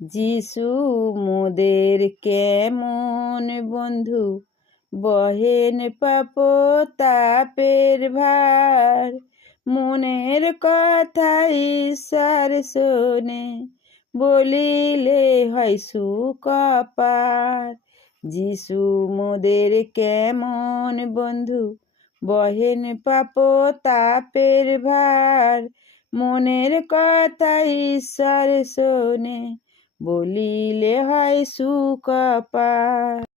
যিশু মোদের কেমন বন্ধু? বহেন পাপ তাপের ভার। মনের কথা ঈশ্বর শোনে, বলিলে হয় সুকপার। যিশু মোদের কেমন বন্ধু? বহেন পাপ তাপের ভার। মনের কথা ঈশ্বর শোনে বলিলে হয় সুকপার